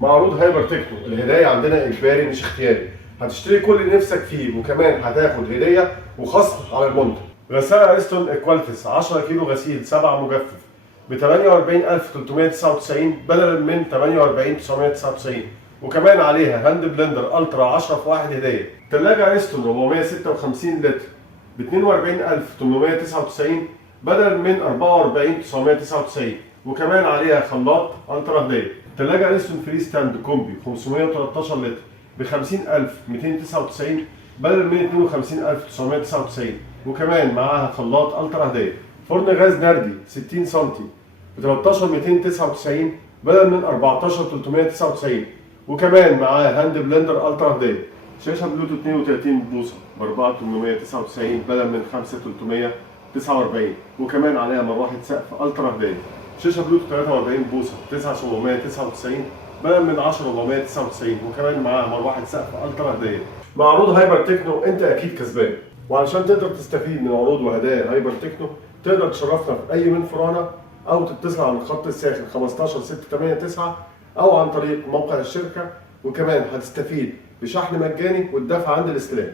معروض هايبر تكنو، الهدايا عندنا اجباري مش اختياري. هتشتري كل اللي نفسك فيه وكمان هتاخد هديه وخصم على المنتج. غسالة اريستون اكواليتس 10 كيلو غسيل 7 مجفف ب 48399 بدلا من 48999، وكمان عليها هاند بلندر الترا 10 في 1 هديه. ثلاجه اريستون 456 لتر ب 42899 بدلا من 44999، وكمان عليها خلاط الترا هديه. ثلاجه اريستون فري ستاند كومبي 513 لتر ب 50299 بدل من 52999، وكمان معاها خلاط الترا هديه. فرن غاز نردي 60 سم ب 13299 بدل من 14399، وكمان معاه هاند بلندر الترا هديه. شاشه بلوتوث 32 بوصه ب 4899 بدل من 5349، وكمان عليها مروحه سقف الترا هديه. شاشه بلوتوث 43 بوصه 9799 بدل من 10499، وكمان معاها مروحه سقف الترا هديه. مع عروض هايبر تكنو انت اكيد كسبان. وعلشان تقدر تستفيد من عروض وهدايا هايبر تكنو تقدر تشرفنا في اي من فروعنا، او تتصل على الخط الساخن 15689 او عن طريق موقع الشركه، وكمان هتستفيد بشحن مجاني والدفع عند الاستلام.